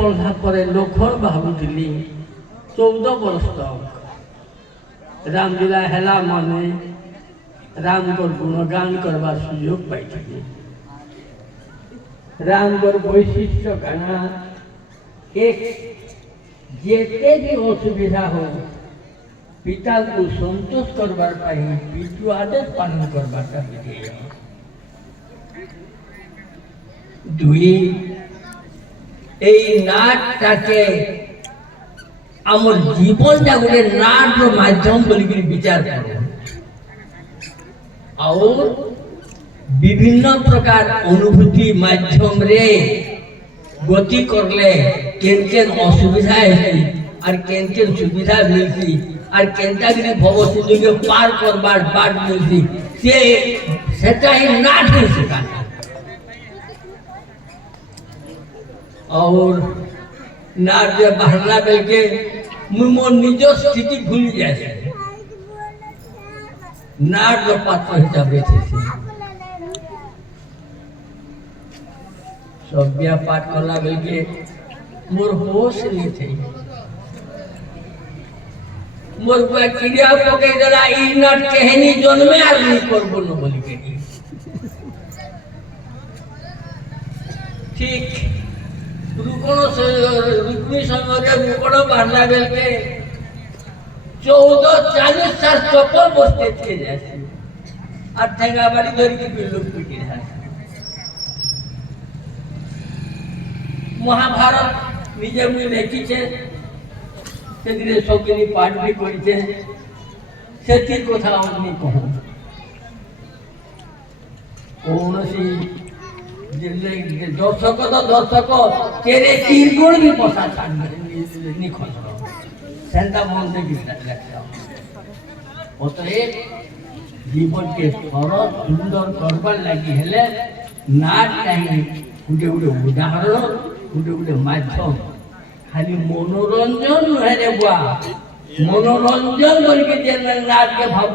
पढ़ा पर लोखर भावुली 14 वर्ष तक रामलीला हेला मने राम को गुणगान करवा सुयोग पाई। राम को वैशिष्ट्य गाना एक जेते भी असुविधा हो पिता को संतोष करवार पाई पितु आदेश पालन करवाटा विधेय। दुई এই নাটটাকে আমার জীবনটা গোটে নাটর মাধ্যম বলি বিচার করো और विभिन्न प्रकार अनुभूति माध्यम रे गति करले केन केन असुविधा है और केन केन सुविधा मिलती और केनटा गिरी भव सिंधु के पार करबार बाट मिलती से सेटा ही नाट ही सिखाता और नाट जे बहरला बेल के मोर निज स्थिति भूल जाए नाट जो पात्र हिसाब से सभ्या पाठ करला बेल के मोर होश नहीं थे मोर क्रिया पकड़ देला ई नाट कहनी जन्मे आदमी करबो न बोली के ठीक रुक्मी समय रुकड़ बांधला बेल के 14-40 साल चप्पल बसते थे जैसे और ठेंगा बाड़ी धरी के बिल्लू पीटी रहा। महाभारत निजे मुझे देखी छे से सबके पाठ भी करी से कथा नहीं कहूँ कौन सी दर्शक तो दर्शक तेरे तीर भी पसा नहीं खोज सेंटा मन से जीवन के सरल सुंदर करवार लगी हेले नाट चाहिए गोटे गोटे उदाहरण गोटे गोटे माध्यम खाली मनोरंजन नुहे रे बुआ मनोरंजन करके नाट के भाव